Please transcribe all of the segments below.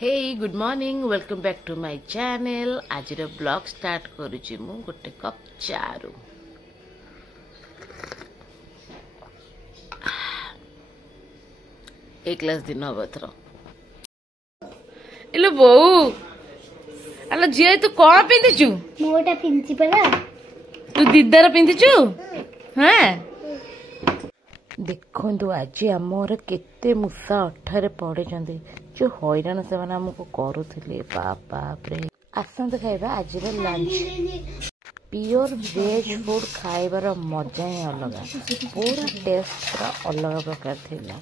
Hey good morning welcome back to my channel. आज blog start करुची मु गोटे कप चारू। एक ग्लास दिन हम एथर। एलो बो आलो झियो तू कौन पिंधिचु? मोटा पिंधि परा। तू दीदार पिंधिचु? हाँ देखो आज आमर केते मूषा अठारे पड़े जो हैरान से आमको करुले बाप रे। आसत खाइबा आज लंच प्योर वेज फूड खाइबार मजा ही अलग पूरा टेस्ट पूरा अलग प्रकार थिला।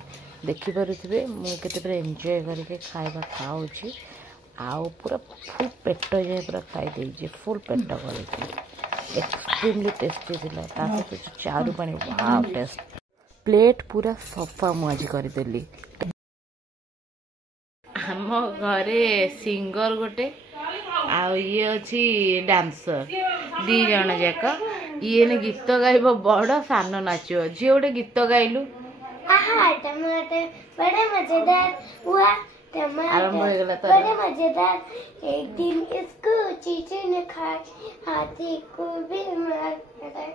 देखिपे मुझे एंजॉय करके खाइबा खाऊची आउ पूरा फुल पेट जाए पूरा खाई देजी फुल पेट कर एक्सट्रीमली टेस्टी थिला। चारू पानी वाव टेस्ट प्लेट पूरा सफा मुझे करदेली। आम घरे सिंगर गोटे ये अच्छी डांसर दी जन जाक ये गीत गाइब बड़ सान नाचो झी गोटे गीत गाइलु आरंभ हो गला तो बड़े मजेदार। एक दिन इसको चीचू ने खाया हाथी को भी मार खाया।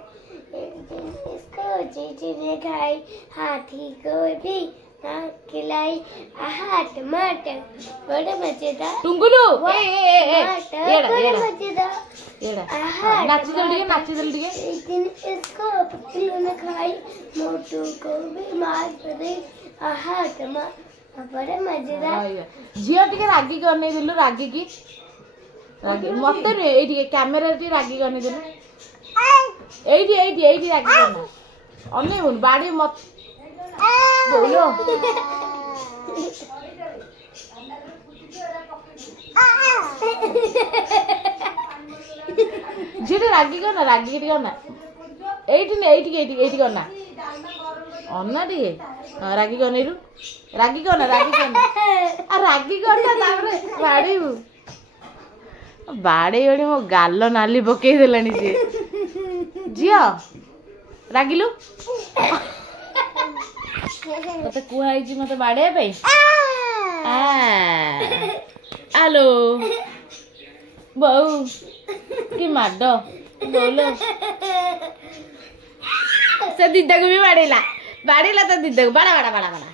एक दिन इसको चीचू ने खाई हाथी को भी खिलाई। टमाटर बड़े मजेदार। टुंगुलु बड़े मजेदार। नाची जल्दी एक दिन इसको पतलू ने खाई मोटू को भी मार दे। टमाटर बड़े मजेदार। झील टे रागी करने दिलु रागी की रागी मत नुहे कैमेरा रागी करने दिलु एटी रागी करना अन बाड़ी मत बोलो झील रागी करना एटी करना अन्ना टे रागी करने रागी करना रागी करना बाड़ी बाड़े बड़ी मो गाल नाली पकई देलानी सी झील रागिलु मत कहुई मत बाड़े आलो बहु कि माड बोलो से दीदा को भी बाड़ेला तो दीदा को बाड़ा बाड़ा बाड़ा बाड़ा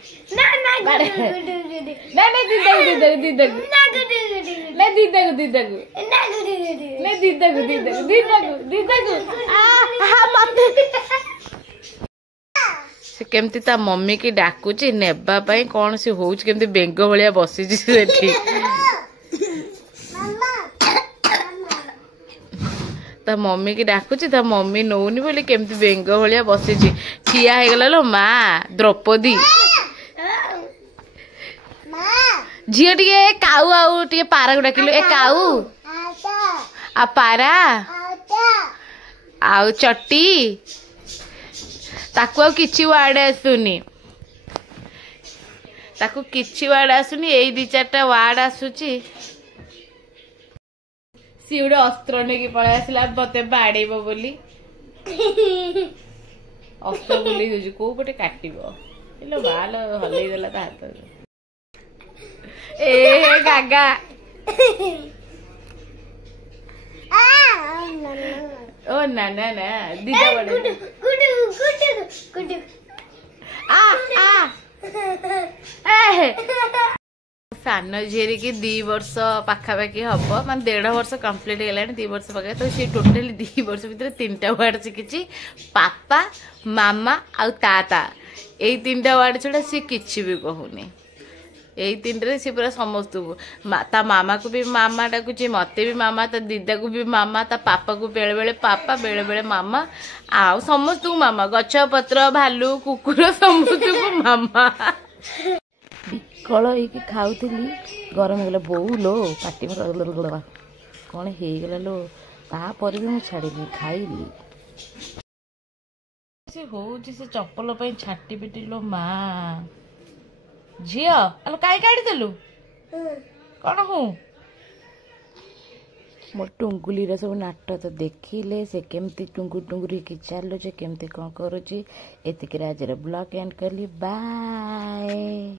केमती ता मम्मी की डाकुची नेबा पाई कौन सी होउछ केमती बेंग भलिया बसिची सेठी ता मम्मी की डाकुची ता मम्मी नौनी बोली केमती बेंग भलिया बसिची ठिया हे गला लो मां द्रौपदी झियो टिके काऊ आउ टिके पारा को डाकिलो ए काऊ आ पारा आउ चट्टी ताकू आ किछि वार्ड आसुनी ताकू किछि वार्ड आसुनी एई दी चारटा वार्ड आसुची सी गोटे अस्त्र नहीं पड़े आसला मत बाड़ेब बोली अस्त्र बुले दे कौ पटे काटो बाल हल देला हाथ ए गागा ओ ना ना ना दीदा बड़े सान झील की 2 वर्ष पाखापाखि हम मान 1.5 वर्ष कम्प्लीट है 2 वर्ष पाखे तो सी टोटाली 2 वर्ष भितर 3टा वार्ड शिखी पापा मामा आउ ताता यही 3टा वार्ड छड़ा सी किछि भी कहूनी यही 3टे सी पूरा समस्त ता मामा को भी मामा डाकुची मते भी मामा ता दीदा को भी मामा ता पापा को बेले बेले पापा बेले बेले मामा आउ समस्त को मामा गछ पत्र भालू कुकुर समस्त को मामा कल होगी खाऊली गरम हो बोऊ लो पाटी कौन हो लो तापर भी मुझे छाड़ी खाइली से हो से चप्पल छाटी पिटी लो माँ झील आलो कहीं काढ़ी देलु कौन हूँ मो टुंगुली सब नाट तो देखिले से केमती टुंगुर टुंगुरी की चलो केमती कौन करुची एतिक आज ब्लॉग एंड कली बाय।